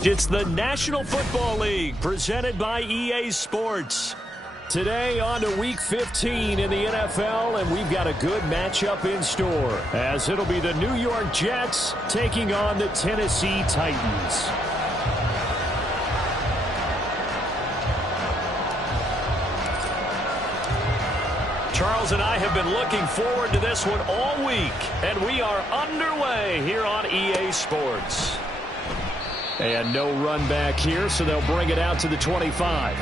It's the National Football League presented by EA Sports. Today on to Week 15 in the NFL, and we've got a good matchup in store, as it'll be the New York Jets taking on the Tennessee Titans. Charles and I have been looking forward to this one all week, and we are underway here on EA Sports. And no run back here, so they'll bring it out to the 25.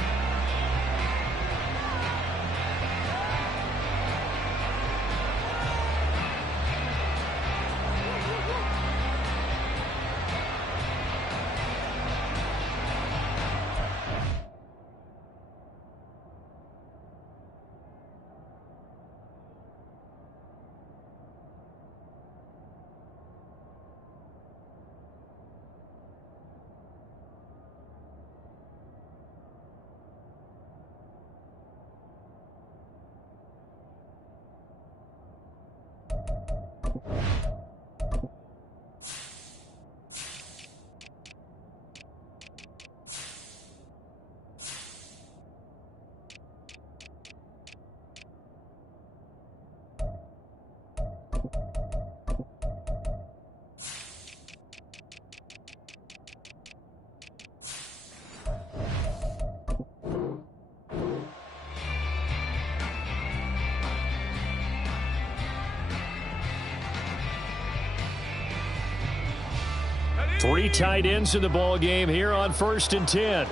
Three tight ends in the ball game here on 1st and 10.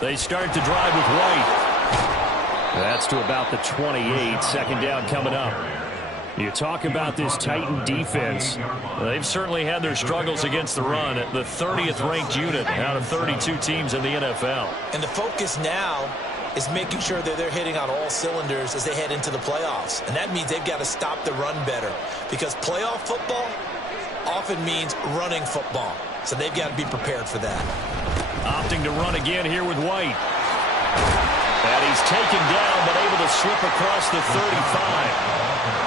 They start the drive with White. That's to about the 28. Second down coming up. You talk about this Titan defense. They've certainly had their struggles against the run. The 30th ranked unit out of 32 teams in the NFL. And the focus now is making sure that they're hitting on all cylinders as they head into the playoffs. And that means they've got to stop the run better, because playoff football often means running football. So they've got to be prepared for that. Opting to run again here with White. And he's taken down, but able to slip across the 35.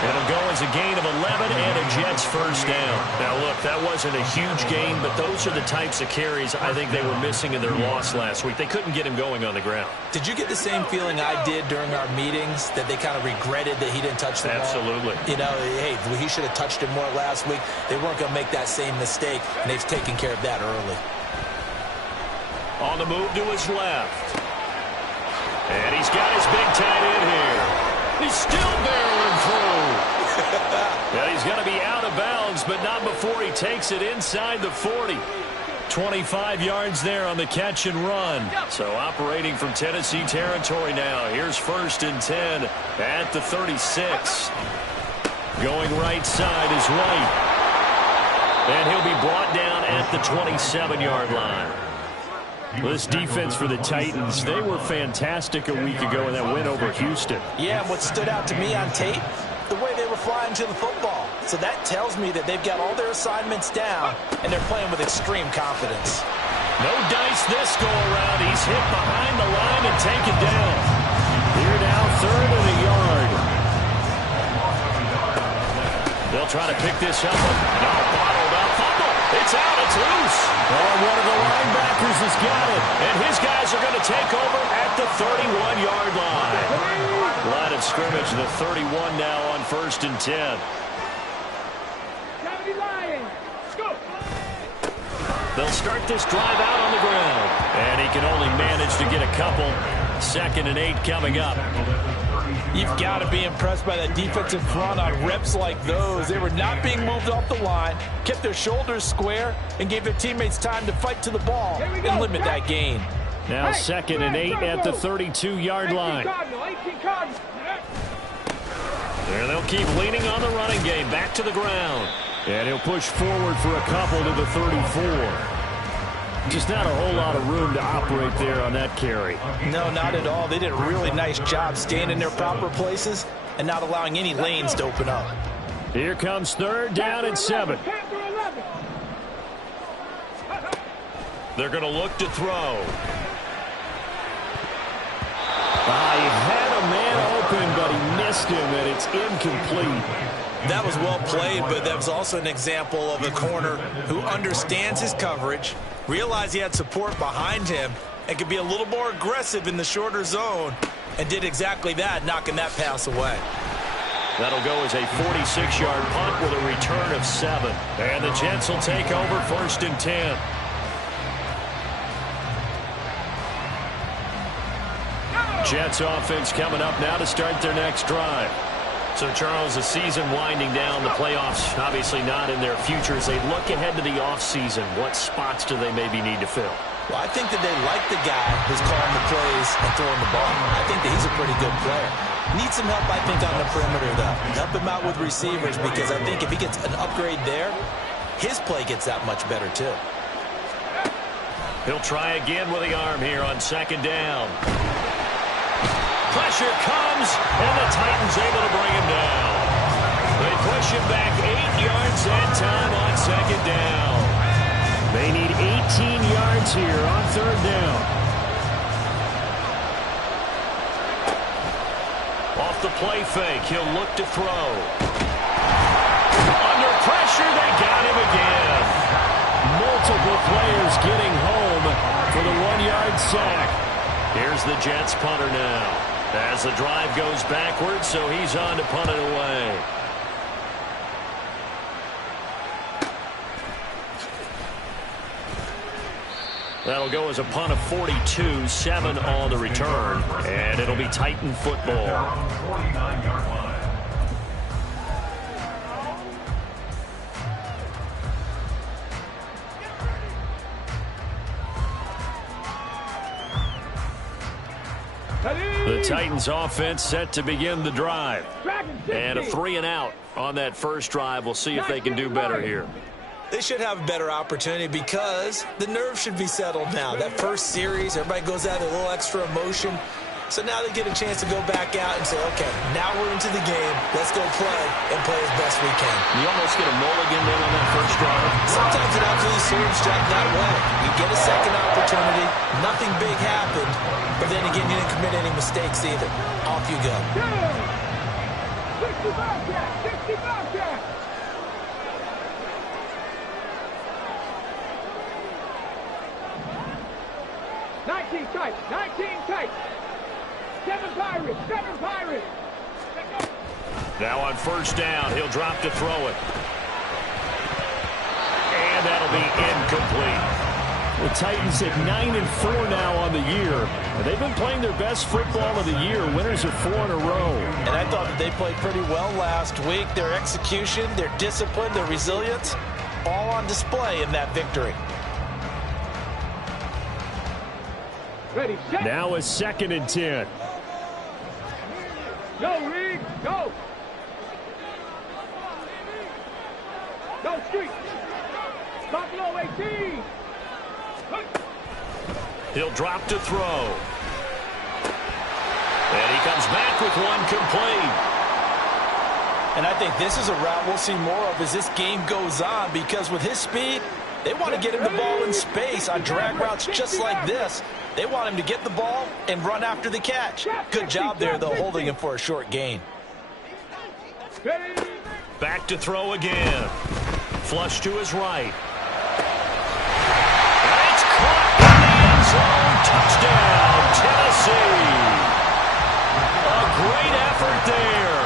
It'll go as a gain of 11 and a Jets first down. Now, look, that wasn't a huge gain, but those are the types of carries I think they were missing in their loss last week. They couldn't get him going on the ground. Did you get the same feeling I did during our meetings, that they kind of regretted that he didn't touch the ball? Absolutely. You know, hey, he should have touched it more last week. They weren't going to make that same mistake, and they've taken care of that early. On the move to his left. And he's got his big tight end here. He's still barreling through. Yeah, he's going to be out of bounds, but not before he takes it inside the 40. 25 yards there on the catch and run. So operating from Tennessee territory now. Here's 1st and 10 at the 36. Going right side is White. And he'll be brought down at the 27-yard line. This defense for the Titans, they were fantastic a week ago in that win over Houston. Yeah, and what stood out to me on tape, the way they were flying to the football. So that tells me that they've got all their assignments down, and they're playing with extreme confidence. No dice this go around. He's hit behind the line and taken down. Here now, 3rd and a yard. They'll try to pick this up. No, bottled up. Fumble. It's out. It's loose. Oh, one of the linebackers has got it. And his guys are going to take over at the 31-yard line. Line of scrimmage, the 31 now on 1st and 10. They'll start this drive out on the ground. And he can only manage to get a couple. 2nd and 8 coming up. You've got to be impressed by that defensive front on reps like those. They were not being moved off the line, kept their shoulders square, and gave their teammates time to fight to the ball and limit that gain. Now 2nd and 8 at the 32-yard line. There they'll keep leaning on the running game. Back to the ground. And he'll push forward for a couple to the 34. Just not a whole lot of room to operate there on that carry. No, not at all. They did a really nice job staying in their proper places and not allowing any lanes to open up. Here comes 3rd down and 7. They're going to look to throw. He had a man open, but he missed him, and it's incomplete. That was well played, but that was also an example of a corner who understands his coverage, realized he had support behind him, and could be a little more aggressive in the shorter zone, and did exactly that, knocking that pass away. That'll go as a 46-yard punt with a return of 7. And the Jets will take over 1st and 10. Jets offense coming up now to start their next drive. So, Charles, the season winding down, the playoffs obviously not in their future. As they look ahead to the offseason, what spots do they maybe need to fill? Well, I think that they like the guy who's calling the plays and throwing the ball. I think that he's a pretty good player. Needs some help, I think, on the perimeter, though. Help him out with receivers, because I think if he gets an upgrade there, his play gets that much better, too. He'll try again with the arm here on 2nd down. Pressure comes, and the Titans able to bring him down. They push him back 8 yards that time on 2nd down. They need 18 yards here on 3rd down. Off the play fake, he'll look to throw. Under pressure, they got him again. Multiple players getting home for the 1-yard sack. Here's the Jets punter now. As the drive goes backwards, so he's on to punt it away. That'll go as a punt of 42, 7 on the return, and it'll be Titan football. The Titans offense set to begin the drive. And a 3 and out on that first drive. We'll see if they can do better here. They should have a better opportunity because the nerves should be settled now. That first series, everybody goes out with a little extra emotion. So now they get a chance to go back out and say, okay, now we're into the game. Let's go play and play as best we can. You almost get a mulligan then on that first drive. Sometimes it absolutely serves Jack that way. You get a second opportunity. Nothing big happened. But then again, you didn't commit any mistakes either. Off you go. 65 Jack! 65 Jack! Tight, 19 tight. 7 Pirates, 7 Pirates. Now on first down, he'll drop to throw it. And that'll be incomplete. The Titans at 9-4 now on the year. They've been playing their best football of the year. Winners of 4 in a row. And I thought that they played pretty well last week. Their execution, their discipline, their resilience, all on display in that victory. Ready, set. Now a 2nd and 10. Go, Reed, go. Go, Street. Buffalo 18. He'll drop to throw. And he comes back with one complete. And I think this is a route we'll see more of as this game goes on, because with his speed, they want to get him the ball in space on drag routes just like this. They want him to get the ball and run after the catch. Good job there, though, holding him for a short gain. Back to throw again. Flush to his right. And it's caught in the end zone. Touchdown, Tennessee. A great effort there.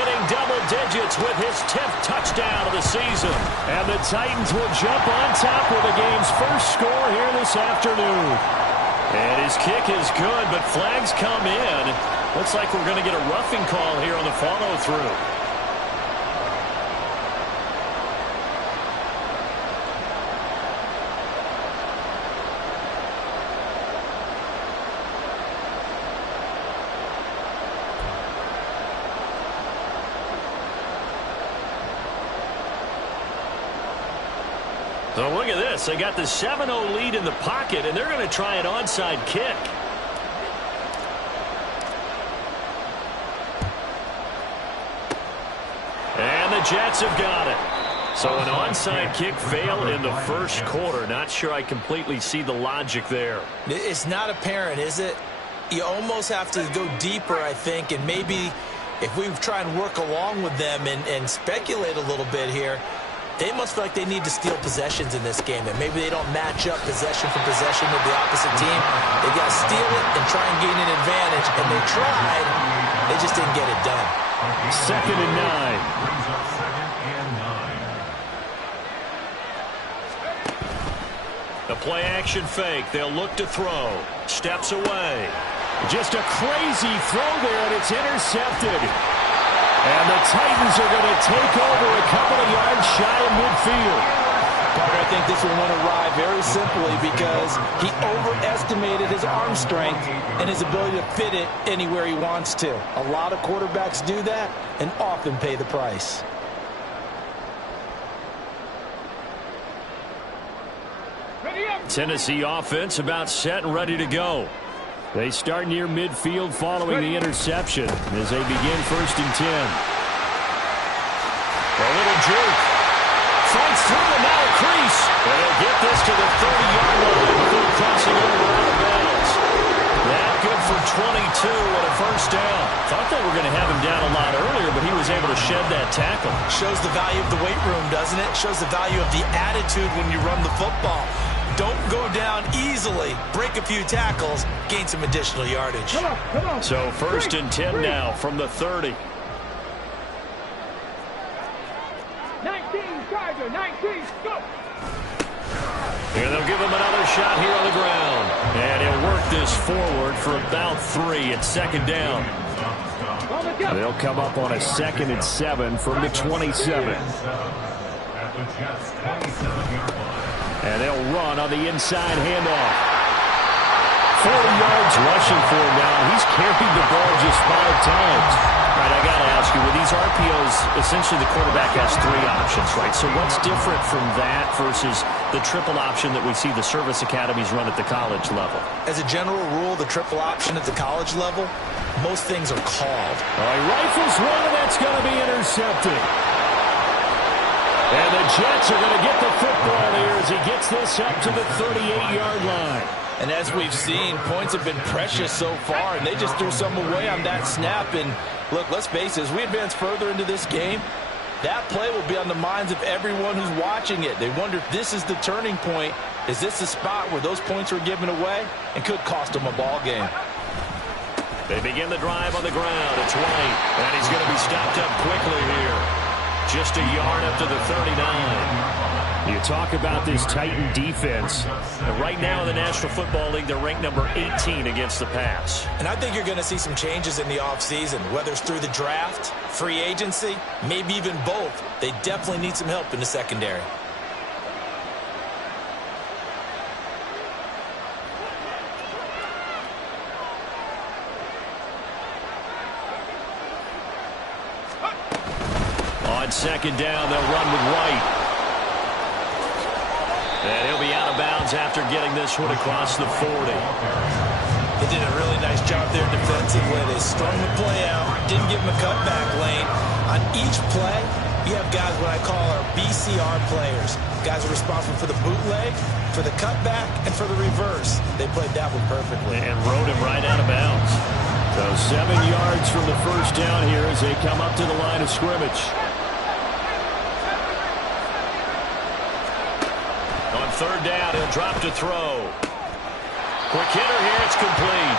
Hitting double digits with his 10th touchdown of the season. And the Titans will jump on top with the game's first score here this afternoon. And his kick is good, but flags come in. Looks like we're going to get a roughing call here on the follow-through. So look at this. They got the 7-0 lead in the pocket, and they're going to try an onside kick. And the Jets have got it. So an onside kick failed in the first quarter. Not sure I completely see the logic there. It's not apparent, is it? You almost have to go deeper, I think, and maybe if we try and work along with them and speculate a little bit here, they must feel like they need to steal possessions in this game, and maybe they don't match up possession for possession with the opposite team. They've got to steal it and try and gain an advantage, and they tried. They just didn't get it done. 2nd and 9. The play-action fake. They'll look to throw. Steps away. Just a crazy throw there, and it's intercepted. And the Titans are going to take over a couple of yards shy of midfield. Parker, I think this one went awry very simply because he overestimated his arm strength and his ability to fit it anywhere he wants to. A lot of quarterbacks do that and often pay the price. Tennessee offense about set and ready to go. They start near midfield following the interception as they begin 1st and 10. A little juke. Fights through and now a crease. And they'll get this to the 30-yard line before crossing over out of bounds. That good for 22 and a 1st down. Thought they were going to have him down a lot earlier, but he was able to shed that tackle. Shows the value of the weight room, doesn't it? Shows the value of the attitude when you run the football. Don't go down easily. Break a few tackles. Gain some additional yardage. Come on. So 1st and 10 now from the 30. 19, Charger, 19, go! And they'll give him another shot here on the ground. And he'll work this forward for about 3 at 2nd down. They'll come up on a 2nd and 7 from the 27. And they'll run on the inside handoff. 40 yards rushing for him now. He's carried the ball just 5 times. All right, I got to ask you, with these RPOs, essentially the quarterback has 3 options, right? So what's different from that versus the triple option that we see the service academies run at the college level? As a general rule, the triple option at the college level, most things are called. All right, rifles one, and that's going to be intercepted. And the Jets are going to get the football here as he gets this up to the 38-yard line. And as we've seen, points have been precious so far, and they just threw some away on that snap. And look, let's face it, as we advance further into this game, that play will be on the minds of everyone who's watching it. They wonder if this is the turning point. Is this the spot where those points were given away and could cost them a ball game? They begin the drive on the ground. It's White, and he's going to be stopped up quickly here. Just a yard up to the 39. You talk about this Titan defense. And right now in the National Football League, they're ranked number 18 against the pass. And I think you're going to see some changes in the offseason, whether it's through the draft, free agency, maybe even both. They definitely need some help in the secondary. On 2nd down, they'll run with White. And he'll be out of bounds after getting this one across the 40. They did a really nice job there defensively. They strung the play out, didn't give him a cutback lane. On each play, you have guys what I call our BCR players. Guys are responsible for the bootleg, for the cutback, and for the reverse. They played that one perfectly. And rode him right out of bounds. So 7 yards from the 1st down here as they come up to the line of scrimmage. On 3rd down, he'll drop to throw. Quick hitter here, it's complete.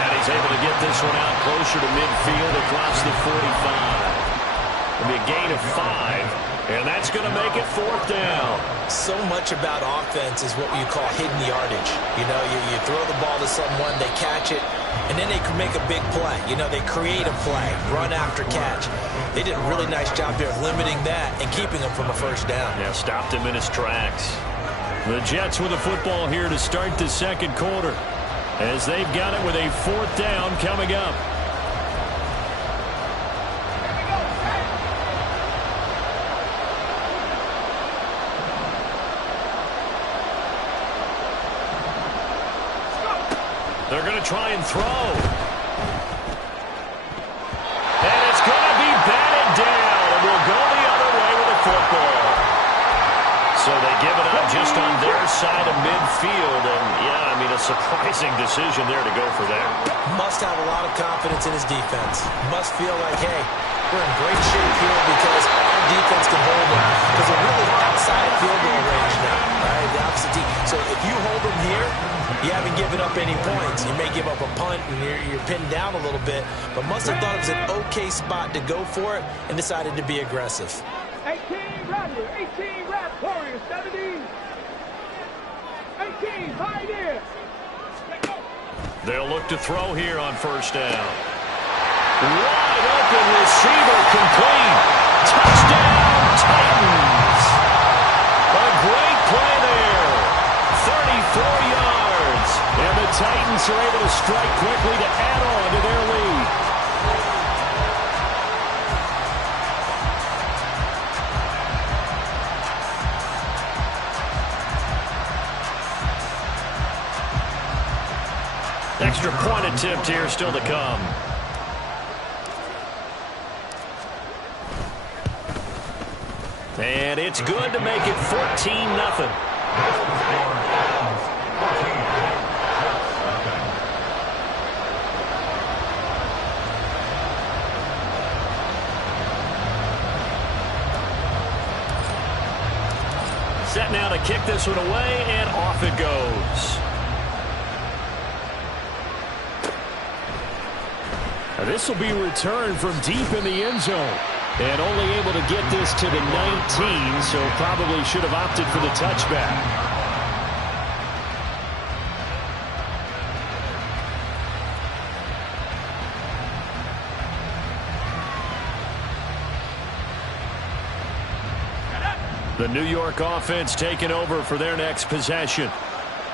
And he's able to get this one out closer to midfield across the 45. It'll be a gain of 5, and that's going to make it 4th down. So much about offense is what you call hidden yardage. You know, you throw the ball to someone, they catch it, and then they can make a big play. You know, they create a play, run after catch. They did a really nice job there of limiting that and keeping him from a 1st down. Yeah, stopped him in his tracks. The Jets with the football here to start the 2nd quarter as they've got it with a 4th down coming up. They're going to try and throw. And it's going to be batted down. And we'll go the other way with the football. So they give it up just just on their side of midfield. And, yeah, I mean, a surprising decision there to go for that. Must have a lot of confidence in his defense. Must feel like, hey, we're in great shape here because our defense can hold them. Because they're really outside of field goal range now, right? The opposite team. So if you hold them here, you haven't given up any points. You may give up a punt and you're pinned down a little bit. But must have thought it was an okay spot to go for it and decided to be aggressive. 18 Rattler, 18 Rat Warriors, 17. 18 Pioneer. They'll look to throw here on first down. Wide open receiver complete. Touchdown Titans. A great play there. 34 yards. And the Titans are able to strike quickly to add on to their lead. Extra point attempt here still to come. And it's good to make it 14-0. Set now to kick this one away, and off it goes. This will be returned from deep in the end zone. And only able to get this to the 19, so probably should have opted for the touchback. The New York offense taking over for their next possession.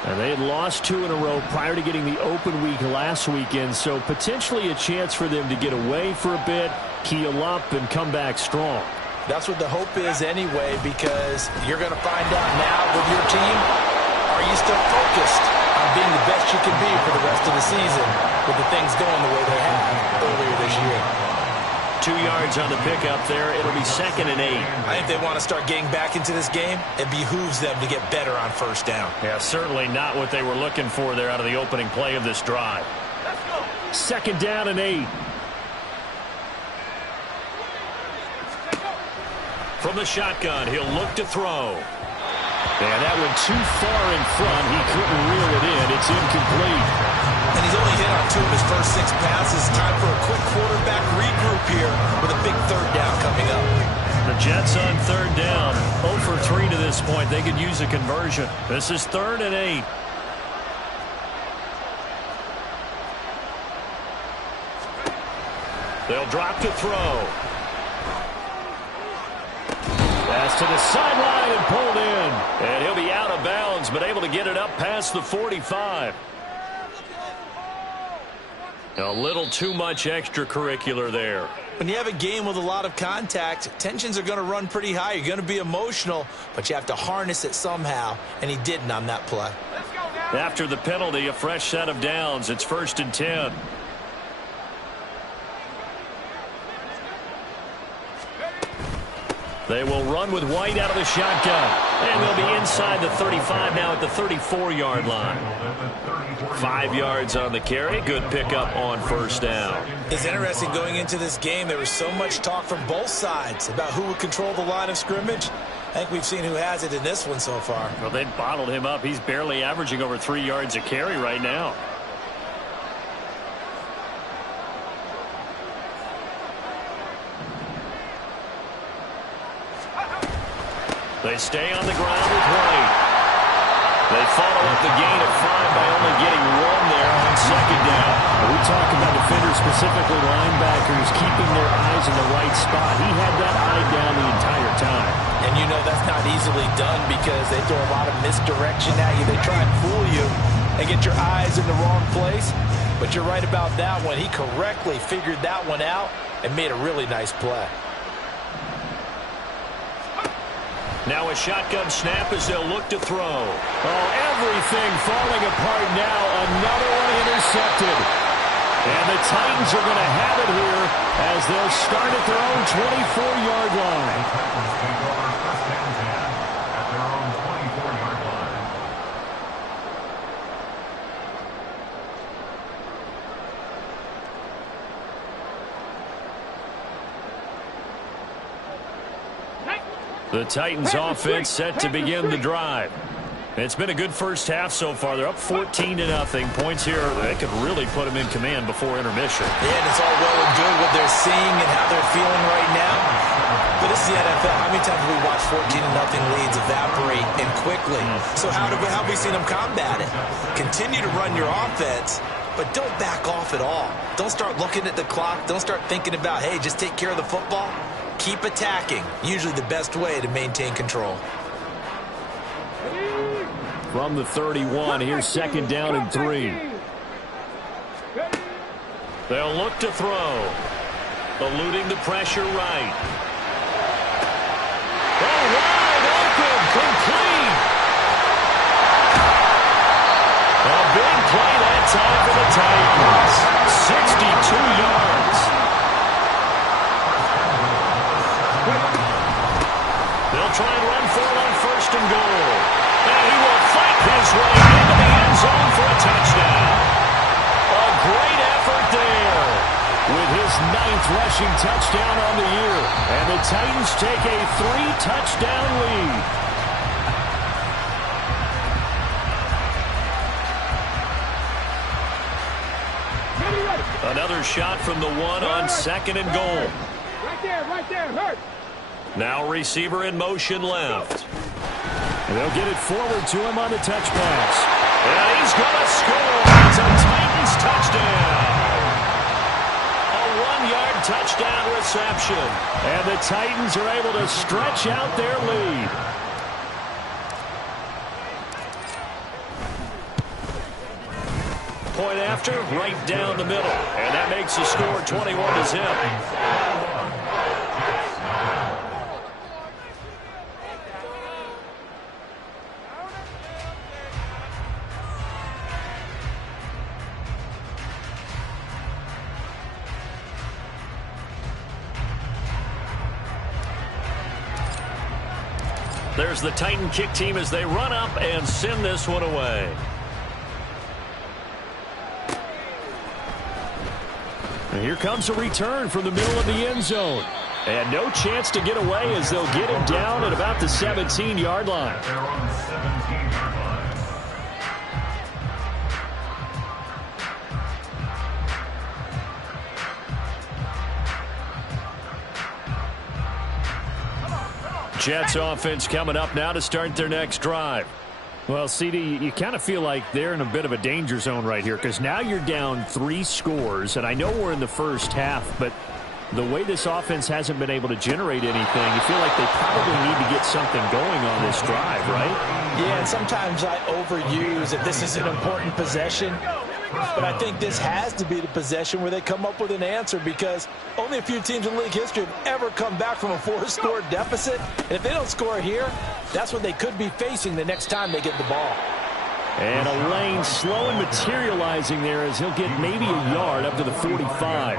And they had lost 2 in a row prior to getting the open week last weekend, so potentially a chance for them to get away for a bit, keel up, and come back strong. That's what the hope is anyway, because you're going to find out now with your team, are you still focused on being the best you can be for the rest of the season with the things going the way they have earlier this year? 2 yards on the pickup there. It'll be 2nd and 8. I think they want to start getting back into this game. It behooves them to get better on first down. Yeah, certainly not what they were looking for there out of the opening play of this drive. 2nd down and 8. From the shotgun, he'll look to throw. And that went too far in front. He couldn't reel it in. It's incomplete. And he's only hit on 2 of his first 6 passes. Time for a quick quarterback regroup here with a big 3rd down coming up. The Jets on 3rd down. 0 for 3 to this point. They could use a conversion. This is 3rd and 8. They'll drop to throw. Pass to the sideline and pulled in. And he'll be out of bounds, but able to get it up past the 45. A little too much extracurricular there. When you have a game with a lot of contact, tensions are going to run pretty high. You're going to be emotional, but you have to harness it somehow, and he didn't on that play. After the penalty, a fresh set of downs. It's 1st and 10. They will run with White out of the shotgun. And they'll be inside the 35 now at the 34-yard line. 5 yards on the carry. Good pickup on first down. It's interesting going into this game. There was so much talk from both sides about who would control the line of scrimmage. I think we've seen who has it in this one so far. Well, they bottled him up. He's barely averaging over 3 yards a carry right now. They stay on the ground with White. They follow up the gain of 5 by only getting 1 there on 2nd down. We talk about defenders, specifically linebackers, keeping their eyes in the right spot. He had that eye down the entire time. And you know that's not easily done because they throw a lot of misdirection at you. They try and fool you and get your eyes in the wrong place. But you're right about that one. He correctly figured that one out and made a really nice play. Now a shotgun snap as they'll look to throw. Oh, everything falling apart now. Another one intercepted. And the Titans are going to have it here as they'll start at their own 24-yard line. The Titans offense set to begin the drive. It's been a good first half so far. They're up 14-0. Points here that could really put them in command before intermission. Yeah, and it's all well and good what they're seeing and how they're feeling right now. But this is the NFL. How many times have we watched 14-0 leads evaporate and quickly? So how have we seen them combat it? Continue to run your offense, but don't back off at all. Don't start looking at the clock. Don't start thinking about, hey, just take care of the football. Keep attacking. Usually the best way to maintain control. From the 31, here's second down and 3. They'll look to throw. Eluding the pressure right. Oh, wide open, complete. A big play that time for the Titans. 62 yards. They'll try and run for it on first and goal. And he will fight his way into the end zone for a touchdown. A great effort there. With his 9th rushing touchdown on the year. And the Titans take a 3-touchdown lead. Another shot from the one on second and goal. Right there, hurt. Now receiver in motion left. And they'll get it forward to him on the touch pass. And he's going to score. It's a Titans touchdown. A 1-yard touchdown reception. And the Titans are able to stretch out their lead. Point after, right down the middle. And that makes the score 21-0. There's the Titan kick team as they run up and send this one away. And here comes a return from the middle of the end zone. And no chance to get away as they'll get him down at about the 17-yard line. Jets offense coming up now to start their next drive. Well, CD, you kind of feel like they're in a bit of a danger zone right here because now you're down 3 scores, and I know we're in the first half, but the way this offense hasn't been able to generate anything, you feel like they probably need to get something going on this drive, right? Yeah, and sometimes I overuse if this is an important possession. But I think this has to be the possession where they come up with an answer because only a few teams in league history have ever come back from a 4-score deficit. And if they don't score here, that's what they could be facing the next time they get the ball. And a lane slow and materializing there as he'll get maybe a yard up to the 45.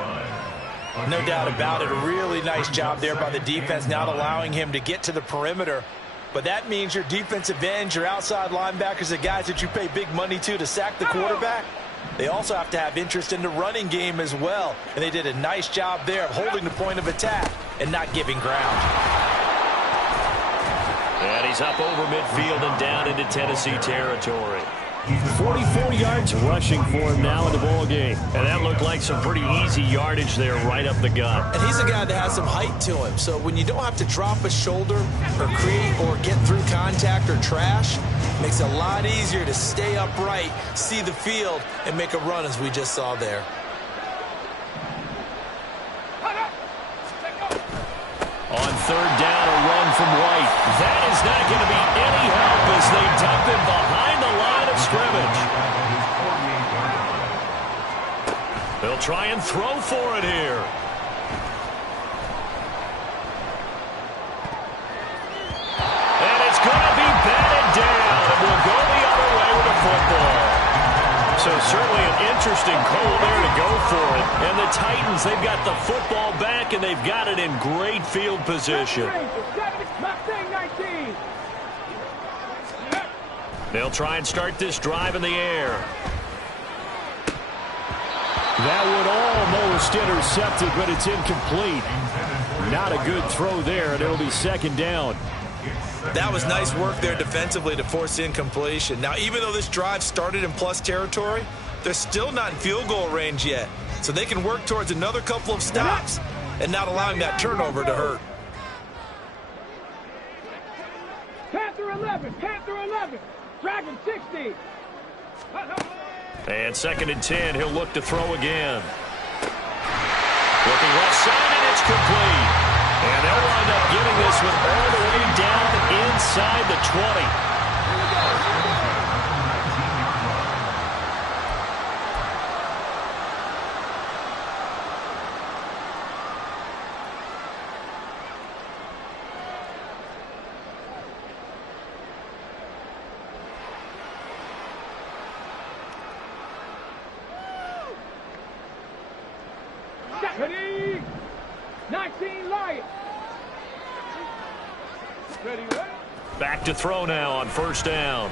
No doubt about it. A really nice job there by the defense, not allowing him to get to the perimeter. But that means your defensive ends, your outside linebackers, the guys that you pay big money to sack the quarterback, they also have to have interest in the running game as well. And they did a nice job there of holding the point of attack and not giving ground. And he's up over midfield and down into Tennessee territory. 44 yards rushing for him now in the ball game. And that looked like some pretty easy yardage there right up the gut. And he's a guy that has some height to him. So when you don't have to drop a shoulder or create or get through contact or trash, it makes it a lot easier to stay upright, see the field, and make a run as we just saw there. On third down, a run from White. That is not going to be any help as they dump him behind the line of scrimmage. They'll try and throw for it here. And it's going to be batted down, and we'll go the other way with the football. So certainly an interesting call there to go for it. And the Titans, they've got the football back, and they've got it in great field position. They'll try and start this drive in the air. That would almost intercept it, but it's incomplete. Not a good throw there, and it'll be second down. That was nice work there defensively to force the incompletion. Now, even though this drive started in plus territory, they're still not in field goal range yet. So they can work towards another couple of stops and not allowing that turnover to hurt. Panther 11, Panther 11, Dragon 60. And 2nd and 10, he'll look to throw again. Looking left side, and it's complete. And they'll wind up getting this one all the way down inside the 20. Ready? 19 Lions. Ready, ready? Back to throw now on 1st down.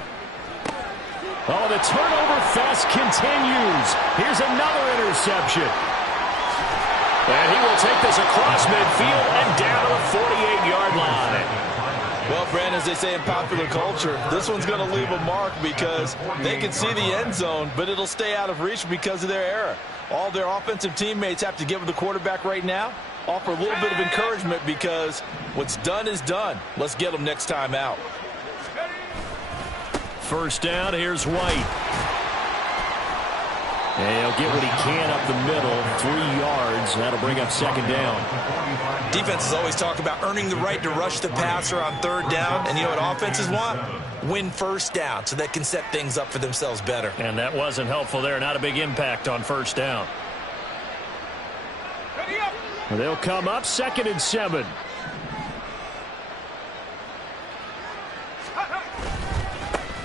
Oh, the turnover fest continues. Here's another interception. And he will take this across midfield and down to the 48-yard line. Well, Brandon, as they say in popular culture, this one's going to leave a mark because they can see the end zone, but it'll stay out of reach because of their error. All their offensive teammates have to give the quarterback right now, offer a little bit of encouragement because what's done is done. Let's get them next time out. 1st down, here's White. And he'll get what he can up the middle, 3 yards. That'll bring up 2nd down. Defenses always talk about earning the right to rush the passer on 3rd down. And you know what offenses want? Win 1st down so they can set things up for themselves better. And that wasn't helpful there. Not a big impact on 1st down. They'll come up 2nd and 7.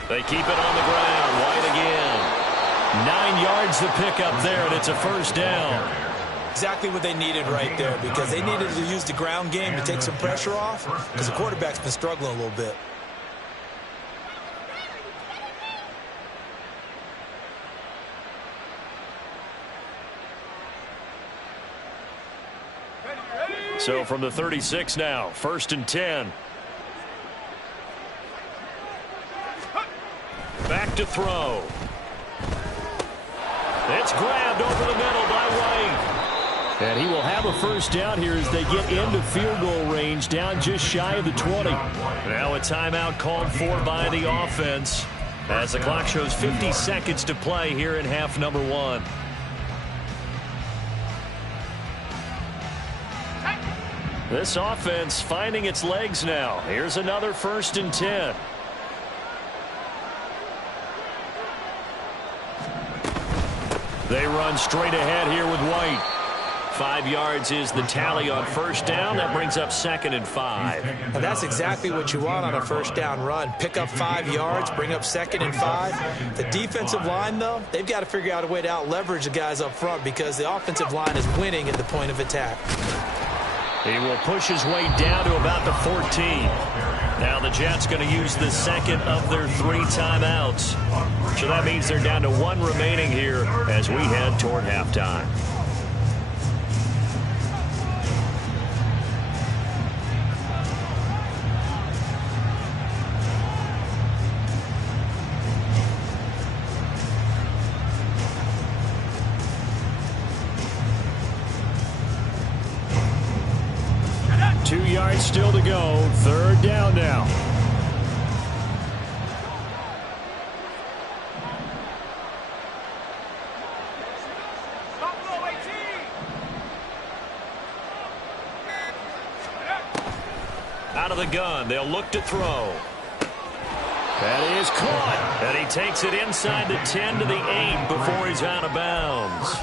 They keep it on the ground. White again. 9 yards to pick up there, and it's a 1st down. Exactly what they needed right there because they needed to use the ground game to take some pressure off because the quarterback's been struggling a little bit. So from the 36 now, 1st and 10. Back to throw. It's grabbed over the middle by White. And he will have a 1st down here as they get into field goal range, down just shy of the 20. Now a timeout called for by the offense as the clock shows 50 seconds to play here in half number 1. This offense finding its legs now. Here's another 1st and 10. They run straight ahead here with White. 5 yards is the tally on 1st down. That brings up 2nd and 5. And that's exactly what you want on a 1st down run. Pick up 5 yards, bring up 2nd and 5. The defensive line, though, they've got to figure out a way to out-leverage the guys up front because the offensive line is winning at the point of attack. He will push his way down to about the 14. Now the Jets going to use the 2nd of their 3 timeouts. So that means they're down to 1 remaining here as we head toward halftime. Still to go. 3rd down now. Out of the gun. They'll look to throw. That is caught. And he takes it inside the 10 to the 8 before he's out of bounds.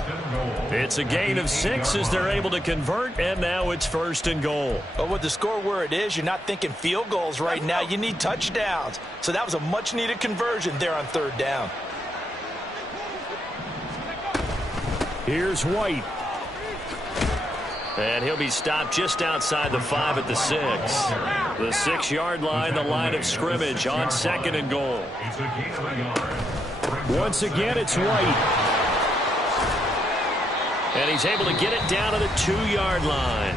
It's a gain of 6 as they're able to convert, and now it's 1st and goal. But with the score where it is, you're not thinking field goals right now. You need touchdowns. So that was a much-needed conversion there on 3rd down. Here's White. And he'll be stopped just outside the 5 at the 6. The 6-yard line, the line of scrimmage on 2nd and goal. Once again, it's White. And he's able to get it down to the 2-yard line.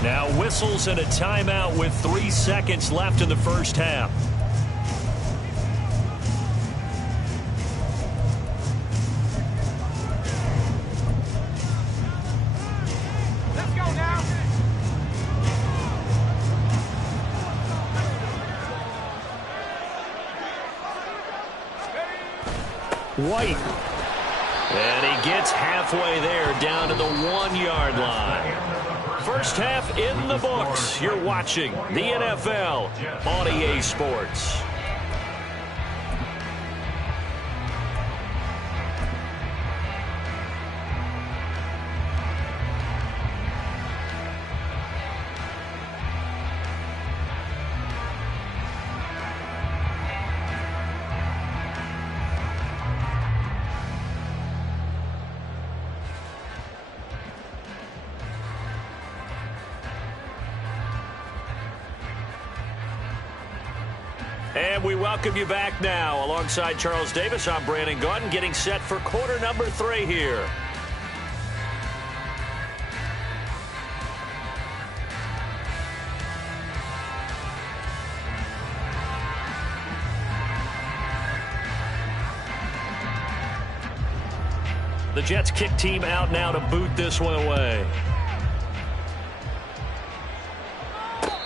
Now whistles and a timeout with 3 seconds left in the first half. Let's go now. White. And he gets halfway there down to the 1-yard line. First half in the books. You're watching the NFL on EA Sports. And we welcome you back now. Alongside Charles Davis, I'm Brandon Gaudin, getting set for quarter number 3 here. The Jets kick team out now to boot this one away.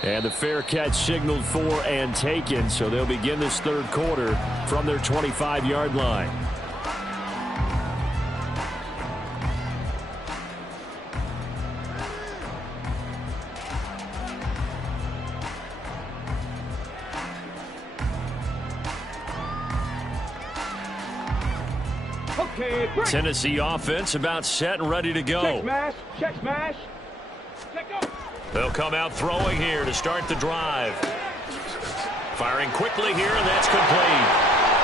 And the fair catch signaled for and taken, so they'll begin this third quarter from their 25-yard line. Okay, break. Tennessee offense about set and ready to Check go. smash. Check smash. Check go. They'll come out throwing here to start the drive. Firing quickly here, and that's complete.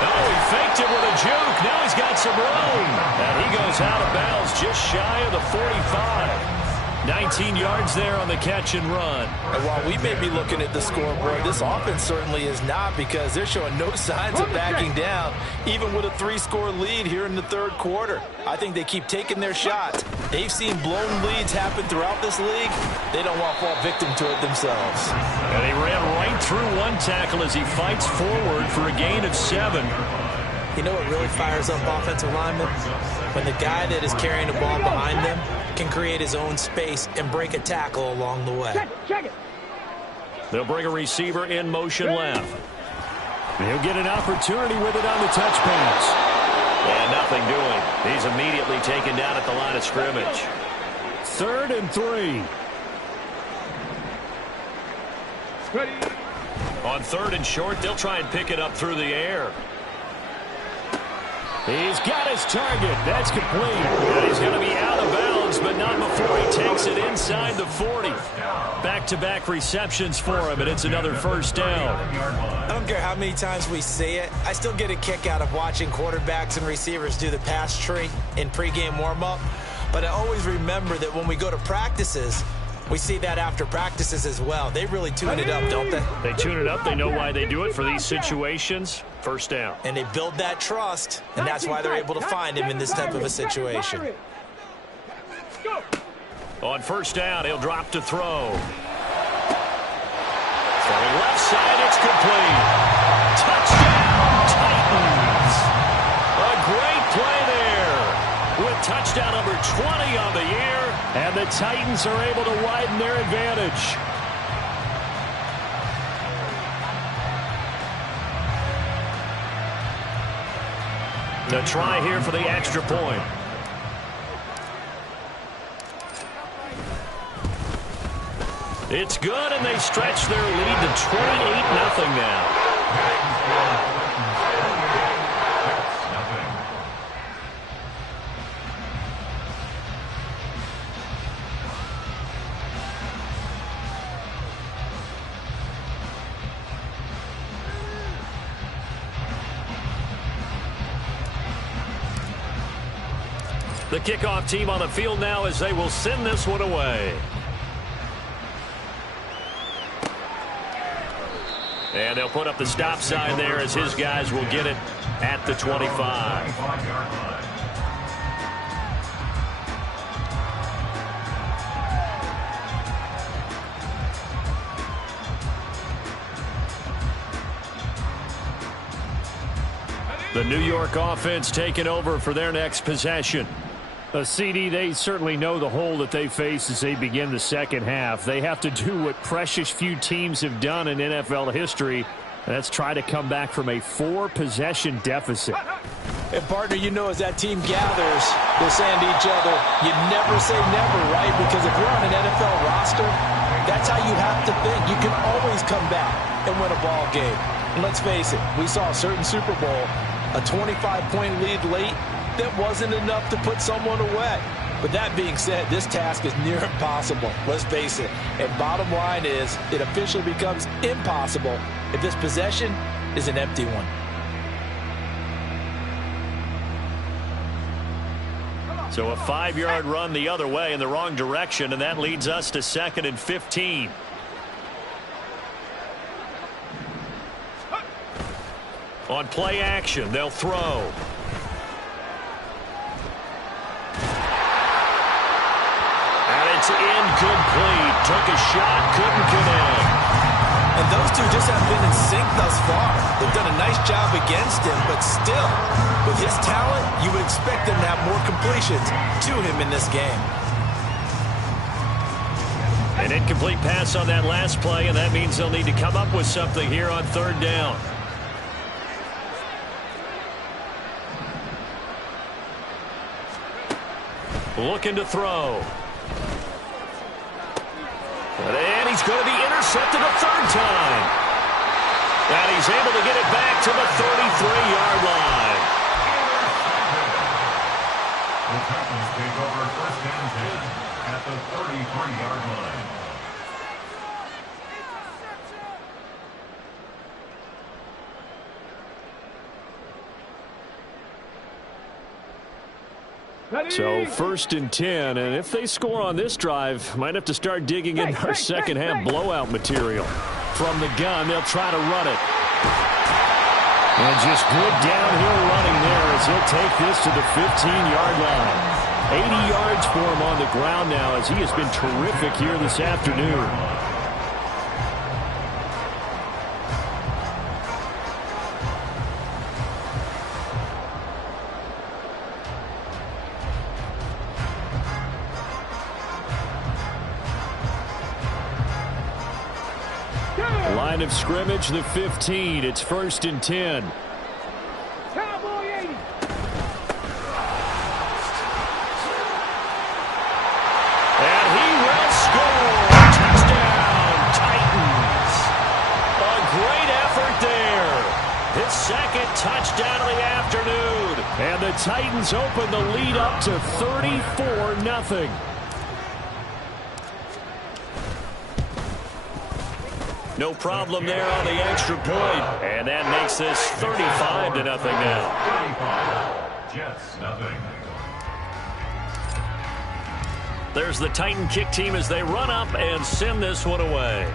Oh, he faked it with a juke. Now he's got some room. And he goes out of bounds just shy of the 45. 19 yards there on the catch and run. And while we may be looking at the scoreboard, this offense certainly is not, because they're showing no signs of backing down, even with a 3-score lead here in the third quarter. I think they keep taking their shots. They've seen blown leads happen throughout this league. They don't want to fall victim to it themselves. And he ran right through one tackle as he fights forward for a gain of 7. You know what really fires up offensive linemen? When the guy that is carrying the ball behind them can create his own space and break a tackle along the way. Check it. They'll bring a receiver in motion left. He'll get an opportunity with it on the touch pass. And nothing doing. He's immediately taken down at the line of scrimmage. 3rd and 3. Ready. On 3rd and short, they'll try and pick it up through the air. He's got his target. That's complete. And he's going to be out of bounds, but not before he takes it inside the 40. Back-to-back receptions for him, and it's another first down. I don't care how many times we see it. I still get a kick out of watching quarterbacks and receivers do the pass tree in pregame warm-up. But I always remember that when we go to practices, we see that after practices as well. They really tune it up, don't they? They tune it up. They know why they do it for these situations. First down. And they build that trust, and that's why they're able to find him in this type of a situation. On first down, he'll drop to throw. Throwing left side, it's complete. Touchdown, Titans. A great play there with touchdown number 20 on the year. And the Titans are able to widen their advantage. The try here for the extra point. It's good, and they stretch their lead to 28-0 now. The kickoff team on the field now as they will send this one away. And they'll put up the stop sign there as his guys will get it at the 25. The New York offense taking over for their next possession. CD, they certainly know the hole that they face as they begin the second half. They have to do what precious few teams have done in NFL history. That's try to come back from a 4-possession deficit. And, partner, you know, as that team gathers, they're saying to each other, you never say never, right? Because if you're on an NFL roster, that's how you have to think. You can always come back and win a ball game. And let's face it, we saw a certain Super Bowl, a 25-point lead late, that wasn't enough to put someone away. But that being said, this task is near impossible. Let's face it. And bottom line is, it officially becomes impossible if this possession is an empty one. So a 5-yard run the other way in the wrong direction, and that leads us to 2nd and 15. On play action, they'll throw. It's incomplete. Took a shot, couldn't connect. And those two just haven't been in sync thus far. They've done a nice job against him, but still, with his talent, you would expect him to have more completions to him in this game. An incomplete pass on that last play, and that means they'll need to come up with something here on 3rd down. Looking to throw. And he's going to be intercepted a 3rd time. And he's able to get it back to the 33-yard line. The Titans take over 1st and 10 at the 33-yard line. So 1st and 10, and if they score on this drive, might have to start digging in our second half blowout material. From the gun, they'll try to run it. And just good downhill running there as he'll take this to the 15-yard line. 80 yards for him on the ground now as he has been terrific here this afternoon. Line of scrimmage, the 15. It's 1st and 10. Cowboy 80. And he will score. Touchdown, Titans. A great effort there. His 2nd touchdown of the afternoon. And the Titans open the lead up to 34-0. No problem there on the extra point. And that makes this 35-0 now. 35, Jets, nothing. There's the Titan kick team as they run up and send this one away.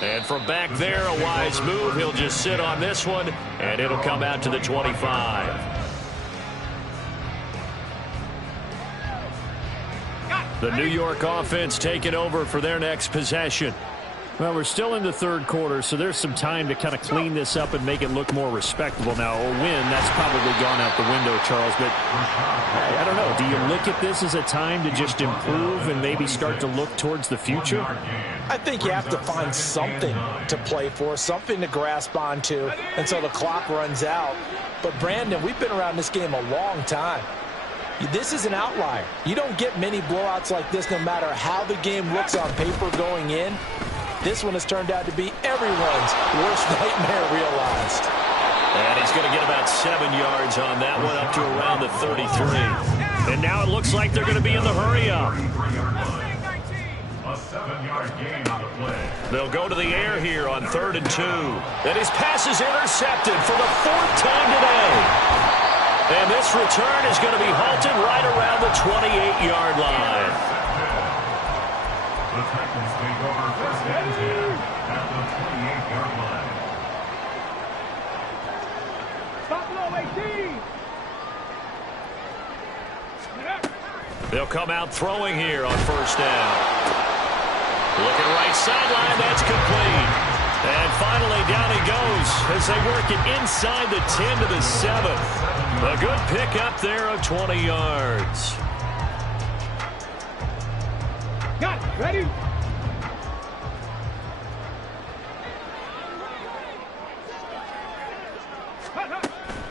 And from back there, a wise move. He'll just sit on this one, and it'll come out to the 25. The New York offense taking over for their next possession. Well, we're still in the 3rd quarter, so there's some time to kind of clean this up and make it look more respectable. Now, a win, that's probably gone out the window, Charles, but I don't know. Do you look at this as a time to just improve and maybe start to look towards the future? I think you have to find something to play for, something to grasp onto until the clock runs out. But, Brandon, we've been around this game a long time. This is an outlier. You don't get many blowouts like this no matter how the game looks on paper going in. This one has turned out to be everyone's worst nightmare realized. And he's going to get about 7 yards on that one up to around the 33. And now it looks like they're going to be in the hurry-up. A 7-yard gain on the play. They'll go to the air here on 3rd and 2. And his pass is intercepted for the 4th time today. And this return is going to be halted right around the 28-yard line. The Titans take over 1st and 10 at the 28-yard line. Buffalo 18. They'll come out throwing here on 1st down. Looking right sideline, that's complete. And finally, down he goes as they work it inside the 10 to the 7. A good pickup there of 20 yards. Got it. Ready?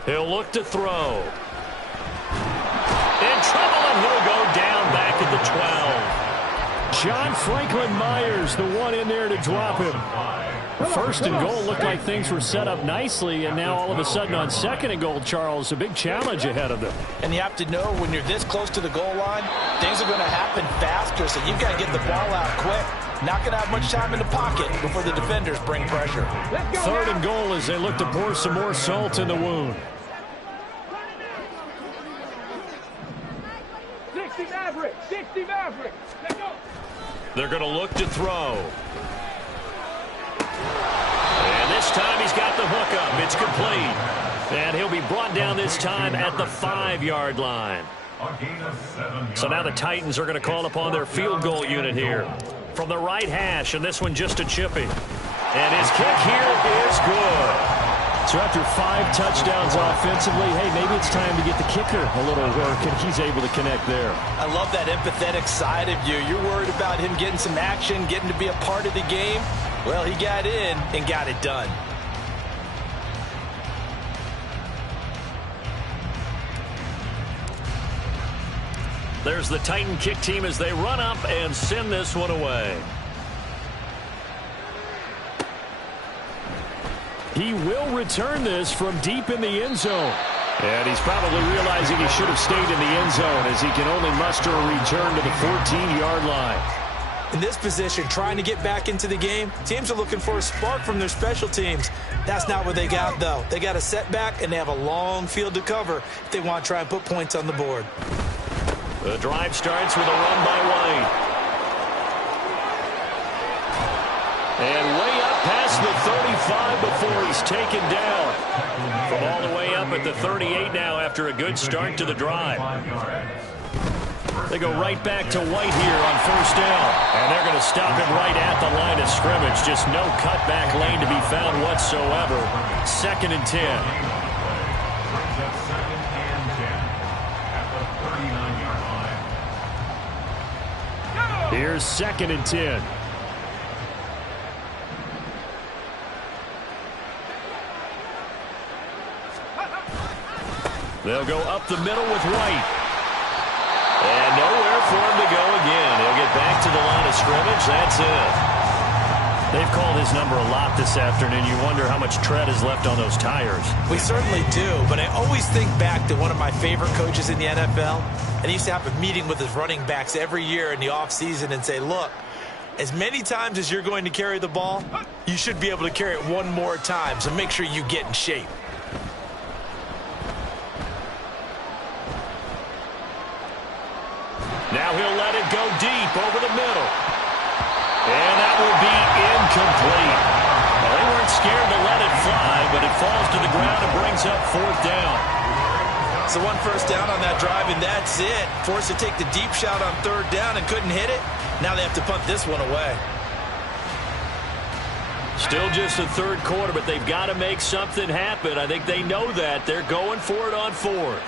He'll look to throw. In trouble, and he'll go down back at the 12. John Franklin Myers, the one in there to drop him. First and goal looked like things were set up nicely, and now all of a sudden on second and goal, Charles, a big challenge ahead of them. And you have to know when you're this close to the goal line, things are going to happen faster, so you've got to get the ball out quick. Not going to have much time in the pocket before the defenders bring pressure. Third and goal as they look to pour some more salt in the wound. 60 Maverick. 60 Maverick. Let's go. They're going to look to throw. And this time he's got the hook up. It's complete. And he'll be brought down this time at the 5-yard line. So now the Titans are going to call upon their field goal unit here. From the right hash, and this one just a chipping. And his kick here is good. So after 5 touchdowns offensively, hey, maybe it's time to get the kicker a little work, and he's able to connect there. I love that empathetic side of you. You're worried about him getting some action, getting to be a part of the game. Well, he got in and got it done. There's the Titan kick team as they run up and send this one away. He will return this from deep in the end zone. And he's probably realizing he should have stayed in the end zone as he can only muster a return to the 14-yard line. In this position, trying to get back into the game, teams are looking for a spark from their special teams. That's not what they got, though. They got a setback, and they have a long field to cover if they want to try and put points on the board. The drive starts with a run by White. And way up past the 35 before he's taken down. From all the way up at the 38 now after a good start to the drive. They go right back to White here on first down. And they're going to stop him right at the line of scrimmage. Just no cutback lane to be found whatsoever. 2nd and 10. Here's 2nd and 10. They'll go up the middle with White. And nowhere for him to go again. He'll get back to the line of scrimmage. That's it. They've called his number a lot this afternoon. You wonder how much tread is left on those tires. We certainly do, but I always think back to one of my favorite coaches in the NFL. And he used to have a meeting with his running backs every year in the offseason and say, look, as many times as you're going to carry the ball, you should be able to carry it one more time, so make sure you get in shape. Now he'll let it go deep over the middle. And that will be incomplete. Well, they weren't scared to let it fly, but it falls to the ground and brings up 4th down. So 1 first down on that drive, and that's it. Forced to take the deep shot on 3rd down and couldn't hit it. Now they have to punt this one away. Still just the 3rd quarter, but they've got to make something happen. I think they know that. They're going for it on 4th.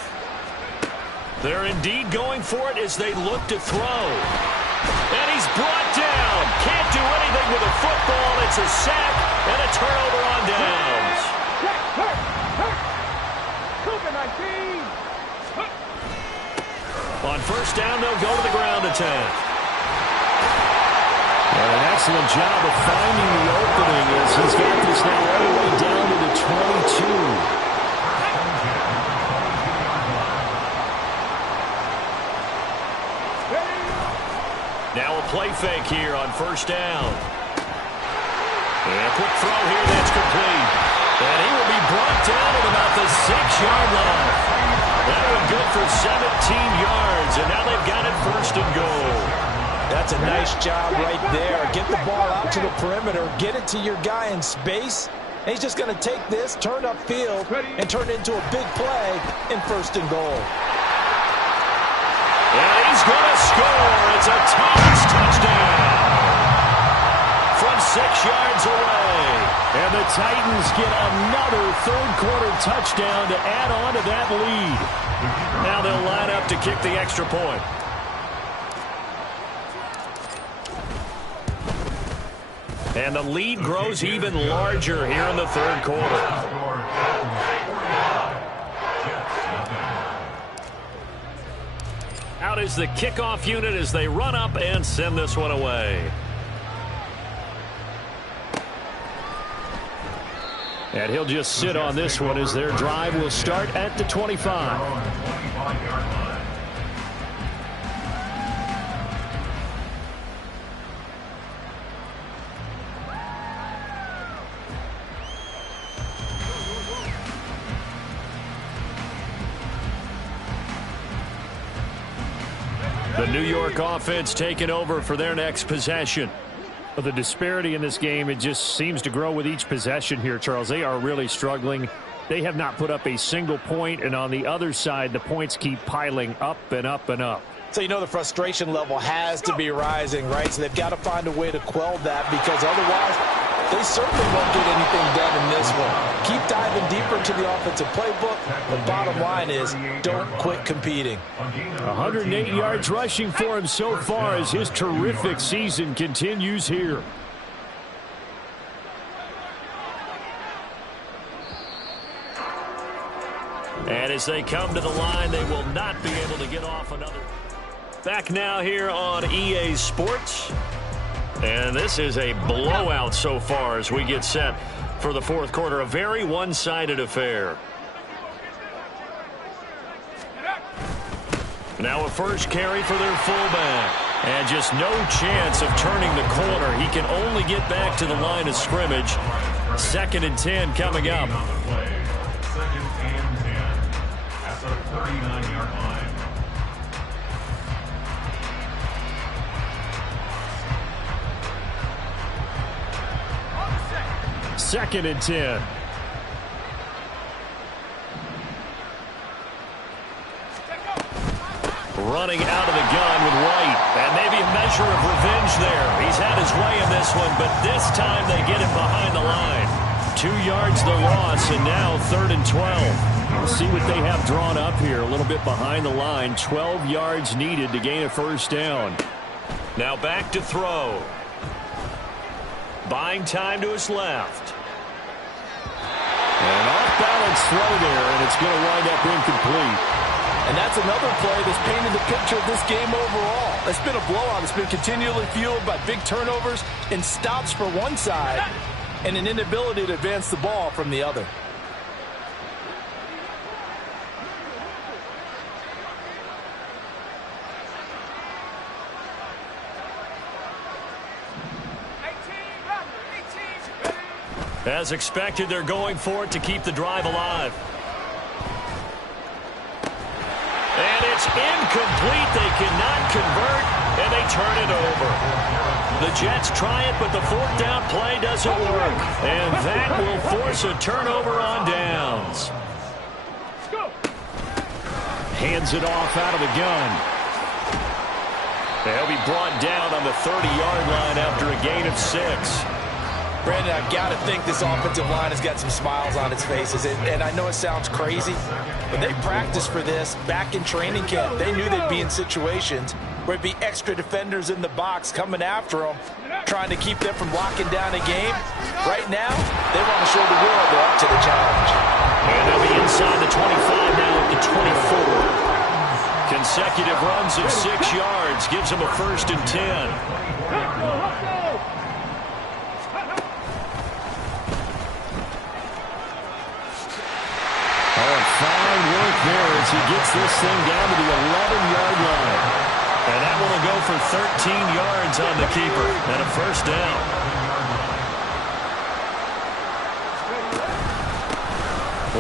They're indeed going for it as they look to throw. And he's brought down. Can't do anything with a football. It's a sack and a turnover on downs. On first down, they'll go to the ground attack. And an excellent job of finding the opening as he's got this now all the way down to the 22. Now a play fake here on first down. And a quick throw here that's complete. And he will be brought down at about the 6-yard line. That one good for 17 yards, and now they've got it 1st and goal. That's a nice job right there. Get the ball out to the perimeter, get it to your guy in space, and he's just going to take this, turn upfield, and turn it into a big play in 1st and goal. And he's going to score. It's a Thomas touchdown. From yards away. And the Titans get another third-quarter touchdown to add on to that lead. Now they'll line up to kick the extra point. And the lead grows even larger here in the third quarter. Out is the kickoff unit as they run up and send this one away. And he'll just sit on this one as their drive will start at the 25. The New York offense taking over for their next possession. The disparity in this game, it just seems to grow with each possession here, Charles. They are really struggling. They have not put up a single point, and on the other side, the points keep piling up and up and up. So you know the frustration level has to be rising, right? So they've got to find a way to quell that, because otherwise they certainly won't get anything done in this one. Keep diving deeper into the offensive playbook. The bottom line is don't quit competing. 108 yards rushing for him so far as his terrific season continues here. And as they come to the line, they will not be able to get off another. Back now here on EA Sports. And this is a blowout so far as we get set for the fourth quarter. A very one-sided affair. Now a first carry for their fullback. And just no chance of turning the corner. He can only get back to the line of scrimmage. 2nd and 10 coming up. 2nd and 10 at the 39-yard line. 2nd and 10. Running out of the gun with White. And maybe a measure of revenge there. He's had his way in this one, but this time they get him behind the line. 2 yards the loss, and now 3rd and 12. We'll see what they have drawn up here. A little bit behind the line. 12 yards needed to gain a first down. Now back to throw. Buying time to his left. And off-balance throw there, and it's going to wind up incomplete. And that's another play that's painted the picture of this game overall. It's been a blowout. It's been continually fueled by big turnovers and stops for one side and an inability to advance the ball from the other. As expected, they're going for it to keep the drive alive. And it's incomplete. They cannot convert, and they turn it over. The Jets try it, but the 4th down play doesn't work. And that will force a turnover on downs. Hands it off out of the gun. They'll be brought down on the 30-yard line after a gain of 6. Brandon, I've got to think this offensive line has got some smiles on its faces. And I know it sounds crazy, but they practiced for this back in training camp. They knew they'd be in situations where it'd be extra defenders in the box coming after them, trying to keep them from locking down a game. Right now, they want to show the world they're up to the challenge. And they'll be inside the 25 now at the 24. Consecutive runs of 6 yards gives them a 1st and 10. Fine work there as he gets this thing down to the 11-yard line. And that one will go for 13 yards on the keeper and a 1st down.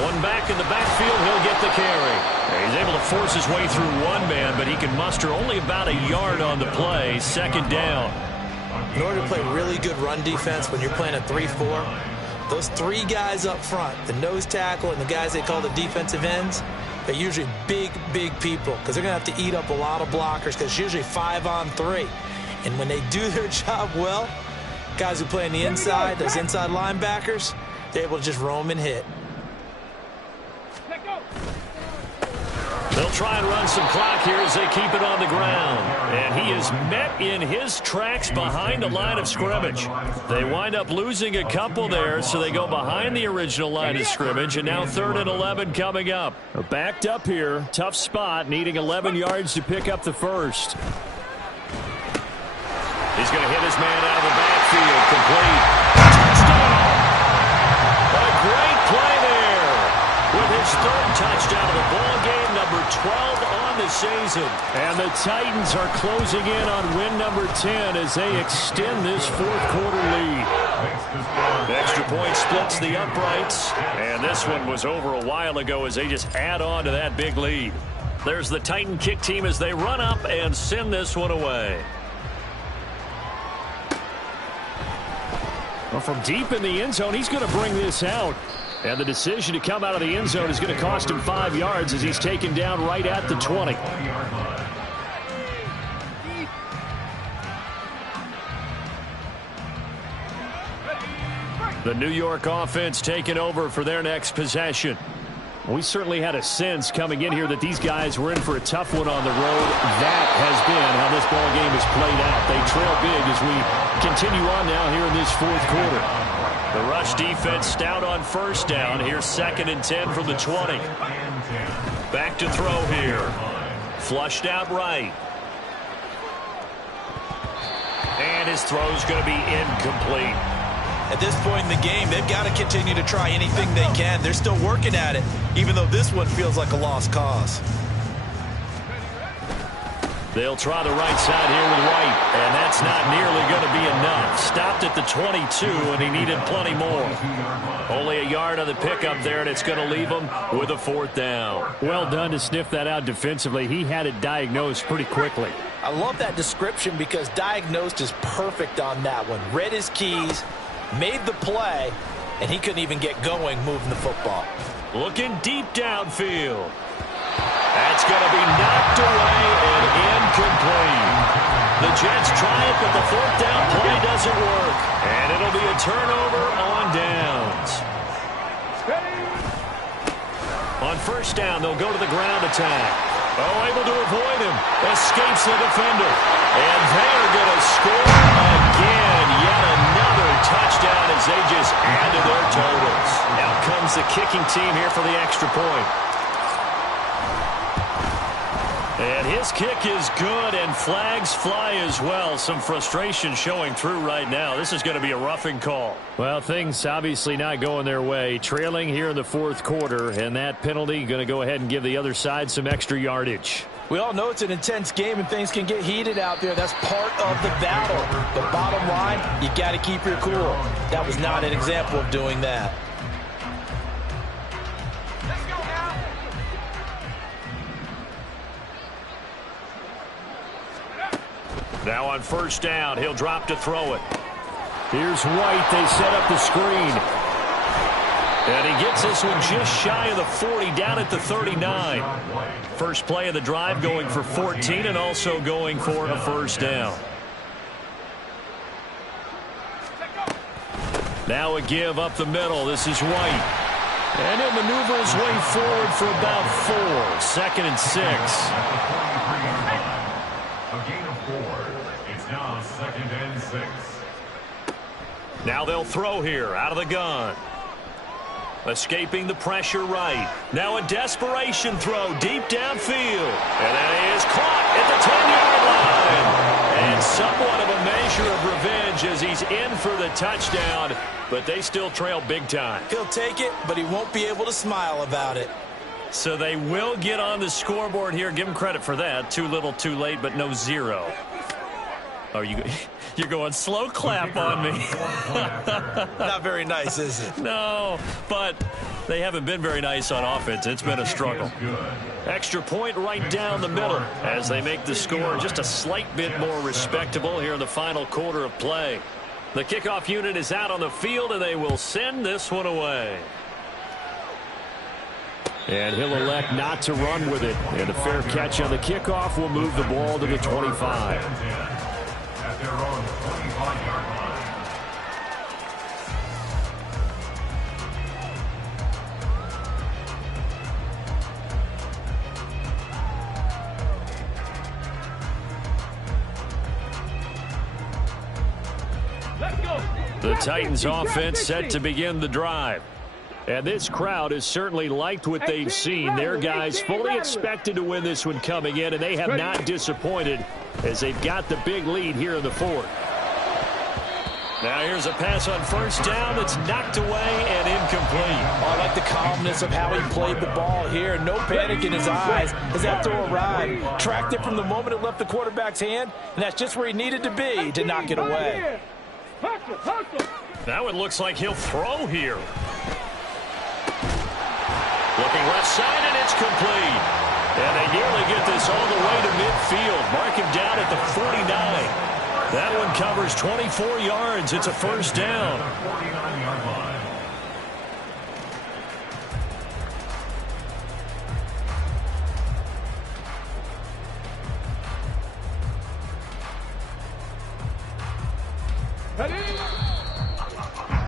One back in the backfield, he'll get the carry. He's able to force his way through one man, but he can muster only about a yard on the play. 2nd down. In order to play really good run defense when you're playing a 3-4, those 3 guys up front, the nose tackle and the guys they call the defensive ends, they're usually big, big people because they're going to have to eat up a lot of blockers because it's usually 5 on 3. And when they do their job well, Guys who play on the inside, those inside linebackers, they're able to just roam and hit. They'll try and run some clock here as they keep it on the ground. And he is met in his tracks behind the line of scrimmage. They wind up losing a couple there, so they go behind the original line of scrimmage, and now 3rd and 11 coming up. Backed up here, tough spot, needing 11 yards to pick up the first. He's going to hit his man out of the backfield, complete. Touchdown! A great play there with his 3rd touchdown of the ball game, number 12 on the season. And the Titans are closing in on win number 10 as they extend this 4th quarter lead. The extra point splits the uprights, and this one was over a while ago as they just add on to that big lead. There's the Titan kick team as they run up and send this one away. Well, from deep in the end zone, he's going to bring this out. And the decision to come out of the end zone is going to cost him 5 yards as he's taken down right at the 20. The New York offense taking over for their next possession. We certainly had a sense coming in here that these guys were in for a tough one on the road. That has been how this ball game has played out. They trail big as we continue on now here in this 4th quarter. The rush defense stout on 1st down. Here's 2nd and 10 from the 20. Back to throw here. Flushed out right. And his throw's going to be incomplete. At this point in the game, they've got to continue to try anything they can. They're still working at it, even though this one feels like a lost cause. They'll try the right side here with White, and that's not nearly going to be enough. Stopped at the 22, and he needed plenty more. Only a yard on the pickup there, and it's going to leave him with a 4th down. Well done to sniff that out defensively. He had it diagnosed pretty quickly. I love that description because diagnosed is perfect on that one. Read his keys, made the play, and he couldn't even get going moving the football. Looking deep downfield. That's going to be knocked away and incomplete. The Jets try it, but the 4th down play doesn't work. And it'll be a turnover on downs. On 1st down, they'll go to the ground attack. Oh, able to avoid him. Escapes the defender. And they're going to score again. Yet another touchdown as they just add to their totals. Out comes the kicking team here for the extra point. And his kick is good, and flags fly as well. Some frustration showing through right now. This is going to be a roughing call. Well, things obviously not going their way. Trailing here in the 4th quarter, and that penalty going to go ahead and give the other side some extra yardage. We all know it's an intense game, and things can get heated out there. That's part of the battle. The bottom line, you got to keep your cool. That was not an example of doing that. Now on 1st down, he'll drop to throw it. Here's White. They set up the screen. And he gets this one just shy of the 40, down at the 39. First play of the drive going for 14 and also going for a 1st down. Now a give up the middle. This is White. And he'll maneuver his way forward for about 4. 2nd and 6. A gain of 4. It's now 2nd and 6. Now they'll throw here out of the gun. Escaping the pressure right. Now a desperation throw deep downfield. And that is caught at the 10-yard line. And somewhat of a measure of revenge as he's in for the touchdown. But they still trail big time. He'll take it, but he won't be able to smile about it. So they will get on the scoreboard here. Give him credit for that. Too little, too late, but no 0. Oh, you're going slow clap on me. Not very nice, is it? No, but they haven't been very nice on offense. It's been a struggle. Extra point right down the middle as they make the score just a slight bit more respectable here in the final quarter of play. The kickoff unit is out on the field, and they will send this one away. And he'll elect not to run with it. And a fair catch on the kickoff will move the ball to the 25. The Titans offense set to begin the drive. And this crowd has certainly liked what they've seen. Their guys fully expected to win this one coming in, and they have not disappointed as they've got the big lead here in the fourth. Now here's a pass on first down that's knocked away and incomplete. Oh, I like the calmness of how he played the ball here. No panic in his eyes as that throw arrived. Tracked it from the moment it left the quarterback's hand, and that's just where he needed to be to knock it away. Now it looks like he'll throw here. Looking left side, and it's complete. And they nearly get this all the way to midfield. Mark him down at the 49. That one covers 24 yards. It's a first down. 49-yard line.